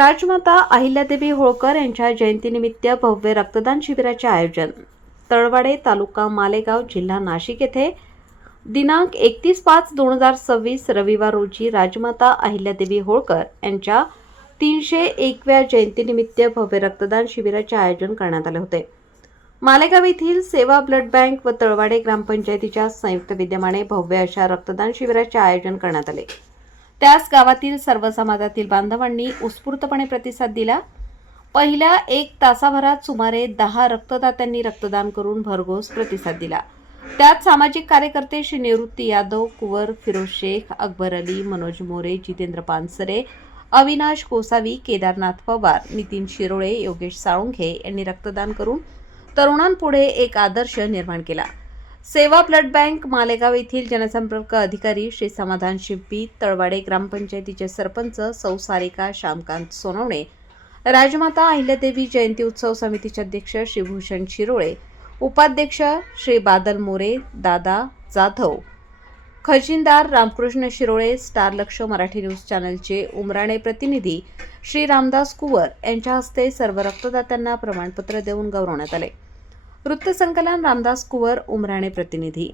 राजमाता अहिल्यादेवी होळकर यांच्या जयंतीनिमित्त भव्य रक्तदान शिबिराचे आयोजन. तळवाडे, तालुका मालेगाव, जिल्हा नाशिक येथे दिनांक 31/5/2026 रविवार रोजी राजमाता अहिल्यादेवी होळकर यांच्या 301व्या जयंतीनिमित्त भव्य रक्तदान शिबिराचे आयोजन करण्यात आले होते. मालेगाव येथील सेवा ब्लड बँक व तळवाडे ग्रामपंचायतीच्या संयुक्त विद्यमाने भव्य अशा रक्तदान शिबिराचे आयोजन करण्यात आले. त्यास गावातील सर्व समाजातील बांधवांनी उत्स्फूर्तपणे प्रतिसाद दिला. पहिल्या 1 तासाभरात सुमारे 10 रक्तदात्यांनी रक्तदान करून भरघोस प्रतिसाद दिला. त्यात सामाजिक कार्यकर्ते श्री निवृत्ती यादव, कुंवर फिरोज शेख, अकबर अली, मनोज मोरे, जितेंद्र पानसरे, अविनाश गोसावी, केदारनाथ पवार, नितीन शिरोळे, योगेश साळुंखे यांनी रक्तदान करून तरुणांपुढे एक आदर्श निर्माण केला. सेवा ब्लड बँक मालेगाव येथील जनसंपर्क अधिकारी श्री समाधान शिंपी, तळवाडे ग्रामपंचायतीचे सरपंच सौ सारिका श्यामकांत सोनवणे, राजमाता अहिल्यादेवी जयंती उत्सव समितीचे अध्यक्ष श्री भूषण शिरोळे, उपाध्यक्ष श्री बादल मोरे, दादा जाधव, खजिनदार रामकृष्ण शिरोळे, स्टार लक्ष मराठी न्यूज चॅनलचे उमराणे प्रतिनिधी श्री रामदास कुंवर यांच्या हस्ते सर्व रक्तदात्यांना प्रमाणपत्र देऊन गौरवण्यात आले. वृत्तसंकलन रामदास कुंवर, उमराणे प्रतिनिधी.